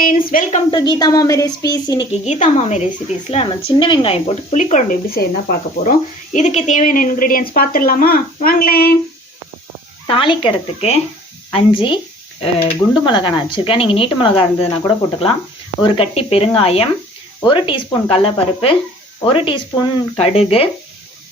Friends welcome to Gita मामी recipes इनकी गीता मामी रेसिपीஸ்ல நம்ம சின்ன வெங்காயம் போட்டு புளிக்குழம்பு எப்படி செய்யணும்னு பார்க்க போறோம். இதுக்கு தேவையான இன்கிரிடியன்ட்ஸ் பார்த்துடலாமா? வாங்களேன். தாளிக்கிறதுக்கு 5 குண்டு மிளகாய் நான் வச்சிருக்கேன். நீங்க நீட்டு மிளகாய் இருந்ததுனா கூட போட்டுக்கலாம். ஒரு கட்டி பெருங்காயம், 1 டீஸ்பூன் கடலைப்பருப்பு, 1 டீஸ்பூன் கடுகு,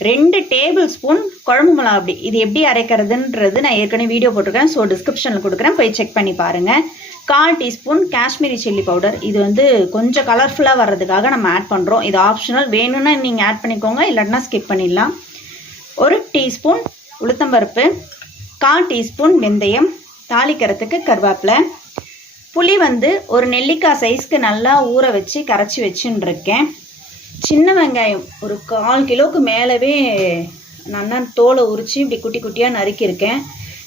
2 டேபிள் ஸ்பூன் குழம்பு மிளகாய் பொடி. இது எப்படி அரைக்கிறதுன்றது நான் ஏற்கனவே வீடியோ போட்டிருக்கேன். ஸோ டிஸ்கிரிப்ஷனில் கொடுக்குறேன், போய் செக் பண்ணி பாருங்கள். 1/4 டீஸ்பூன் காஷ்மீரி சில்லி பவுடர். இது வந்து கொஞ்சம் கலர்ஃபுல்லாக வர்றதுக்காக நம்ம ஆட் பண்ணுறோம். இது ஆப்ஷனல், வேணும்னா நீங்கள் ஆட் பண்ணிக்கோங்க, இல்லைன்னா ஸ்கிப் பண்ணிடலாம். 1 டீஸ்பூன் உளுத்தம்பருப்பு, 1/4 டீஸ்பூன் வெந்தயம், தாளிக்கிறதுக்கு கருவேப்பிலை. புளி வந்து ஒரு நெல்லிக்காய் சைஸ்க்கு நல்லா ஊற வச்சு கரைச்சி வச்சுருக்கேன். சின்ன வெங்காயம் ஒரு 1/4 கிலோவுக்கு மேலவே நல்லா தோலை உரித்து இப்படி குட்டி குட்டியாக நறுக்கியிருக்கேன்.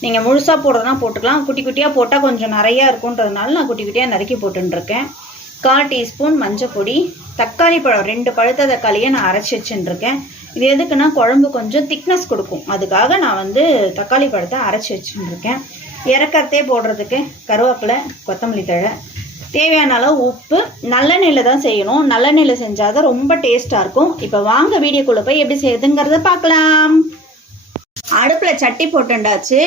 நீங்கள் முழுசாக போடுறதுனா போட்டுக்கலாம், குட்டி குட்டியாக போட்டால் கொஞ்சம் நிறையா இருக்குன்றதுனால நான் குட்டி குட்டியாக நறுக்கி போட்டுருக்கேன். 1/4 டீஸ்பூன் மஞ்சள் பொடி, தக்காளி பழம் 2 பழுத்த தக்காளியை நான் அரைச்சி வச்சுருக்கேன். இது எதுக்குன்னா குழம்பு கொஞ்சம் திக்னஸ் கொடுக்கும், அதுக்காக நான் வந்து தக்காளி பழத்தை அரைச்சி வச்சுருக்கேன். இறக்கறதே போடுறதுக்கு கருவேப்பிலை, கொத்தமல்லி தழை, தேவையான அளவு உப்பு. நல்லெண்ணெயில் தான் செய்யணும், நல்லெண்ணெயில் செஞ்சால் தான் ரொம்ப டேஸ்ட்டாக இருக்கும். இப்போ வாங்க வீடியோக்குள்ளே போய் எப்படி செய்யுதுங்கிறத பார்க்கலாம். அடுப்பில் சட்டி போட்டுண்டாச்சு.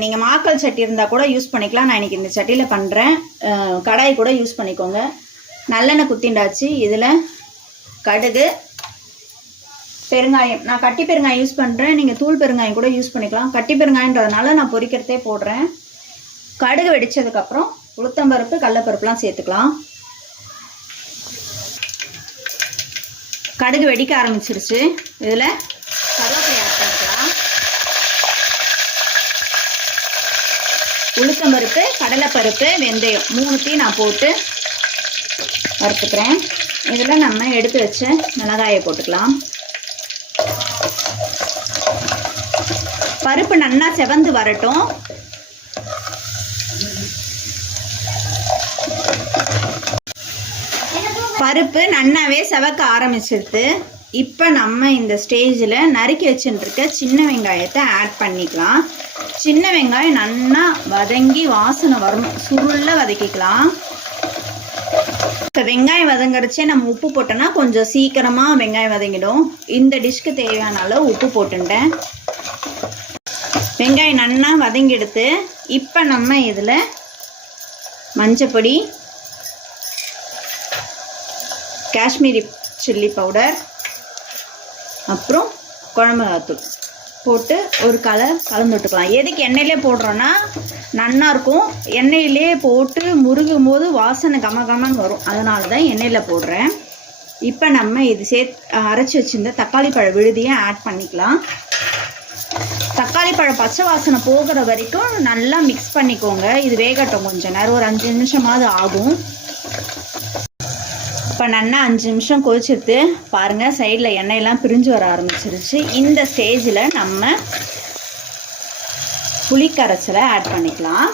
நீங்கள் மாக்கல் சட்டி இருந்தால் கூட யூஸ் பண்ணிக்கலாம். நான் இன்றைக்கி இந்த சட்டியில் பண்ணுறேன். கடாய் கூட யூஸ் பண்ணிக்கோங்க. நல்லெண்ணெய் குத்திண்டாச்சு. இதில் கடுகு, பெருங்காயம், நான் கட்டி பெருங்காயம் யூஸ் பண்ணுறேன், நீங்கள் தூள் பெருங்காயம் கூட யூஸ் பண்ணிக்கலாம். கட்டி பெருங்காயன்றதுனால நான் பொரிக்கிறதே போடுறேன். கடுகு வெடித்ததுக்கப்புறம் உளுத்தம்பருப்பு, கடலைப்பருப்புலாம் சேர்த்துக்கலாம். கடுகு வெடிக்க ஆரம்பிச்சிருச்சு. இதில் கருவேப்பிலை ஆட் பண்ணிக்கலாம். உளுத்தம்பருப்பு, கடலைப்பருப்பு, வெந்தயம் 3த்தையும் நான் போட்டு வறுத்துக்கிறேன். இதில் நம்ம எடுத்து வச்ச மிளகாயை போட்டுக்கலாம். பருப்பு நல்லா செவந்து வரட்டும். பருப்பு நன்னாவே செவக்க ஆரம்பிச்சிருது. இப்போ நம்ம இந்த ஸ்டேஜில் நறுக்கி வச்சுருக்க சின்ன வெங்காயத்தை ஆட் பண்ணிக்கலாம். சின்ன வெங்காயம் நல்லா வதங்கி வாசனை வரணும், சுருள வதக்கிக்கலாம். இப்போ வெங்காயம் வதங்கறச்சே நம்ம உப்பு போட்டோன்னா கொஞ்சம் சீக்கிரமாக வெங்காயம் வதங்கிடும். இந்த டிஷ்க்கு தேவையான அளவு உப்பு போட்டுட்டேன். வெங்காயம் நல்லா வதங்கிடுத்து. இப்போ நம்ம இதில் மஞ்சப்பொடி, காஷ்மீரி சில்லி பவுடர், அப்புறம் குழம்பு மிளகாத்தூள் போட்டு ஒரு கலந்து விட்டுக்கலாம். எதுக்கு எண்ணெயிலே போடுறோன்னா நல்லாயிருக்கும். எண்ணெயிலே போட்டு முருகும் போது வாசனை கமகமன்னு வரும், அதனால தான் எண்ணெயில் போடுறேன். இப்போ நம்ம இது அரைச்சி வச்சுருந்த தக்காளி பழ விழுதியை ஆட் பண்ணிக்கலாம். தக்காளி பழம் பச்சை வாசனை போகிற வரைக்கும் நல்லா மிக்ஸ் பண்ணிக்கோங்க. இது வேகட்டும் கொஞ்சம் நேரம், ஒரு 5 நிமிஷமாவது ஆகும். இப்போ நல்லா 5 நிமிஷம் கொதிச்சிருது. பாருங்கள், சைடில் எண்ணெயெல்லாம் பிரிஞ்சு வர ஆரம்பிச்சிருச்சு. இந்த ஸ்டேஜில் நம்ம புளி கரைச்சலை ஆட் பண்ணிக்கலாம்.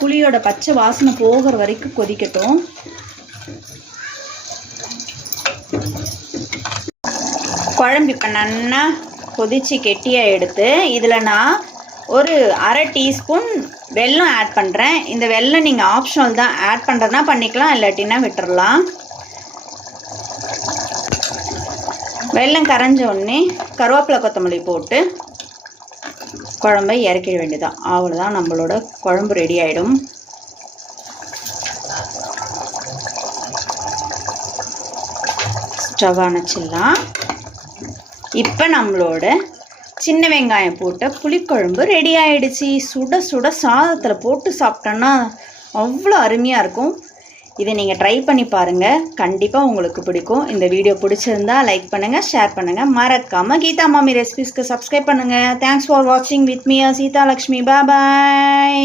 புளியோட பச்சை வாசனை போகிற வரைக்கும் கொதிக்கட்டும். குழம்பு இப்போ நல்லா கொதிச்சு கெட்டியாக எடுத்து இதில் நான் ஒரு 1/2 டீஸ்பூன் வெல்லம் ஆட் பண்ணுறேன். இந்த வெல்லம் நீங்கள் ஆப்ஷனல் தான், ஆட் பண்ணுறதுனா பண்ணிக்கலாம், இல்லாட்டினா விட்டுறலாம். வெல்லம் கரைஞ்ச உடனே கருவேப்பிலை, கொத்தமல்லி போட்டு குழம்பை இறக்கிட வேண்டியதான். அவ்வளோதான், நம்மளோட குழம்பு ரெடி ஆகிடும். ஸ்டவ் அணைச்சிடலாம். இப்போ நம்மளோட சின்ன வெங்காயம் போட்ட புளிக்குழம்பு ரெடி ஆகிடுச்சு. சுட சுட சாதத்தில் போட்டு சாப்பிட்டோன்னா அவ்வளோ அருமையாக இருக்கும். இதை நீங்கள் ட்ரை பண்ணி பாருங்கள், கண்டிப்பாக உங்களுக்கு பிடிக்கும். இந்த வீடியோ பிடிச்சிருந்தா லைக் பண்ணுங்கள், ஷேர் பண்ணுங்கள், மறக்காமல் கீதா மாமி ரெசிபீஸ்க்கு சப்ஸ்கிரைப் பண்ணுங்கள். தேங்க்ஸ் ஃபார் வாட்சிங் வித் மீ சீதா லக்ஷ்மி. பாய் பாய்.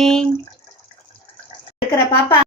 இருக்கிற பாப்பா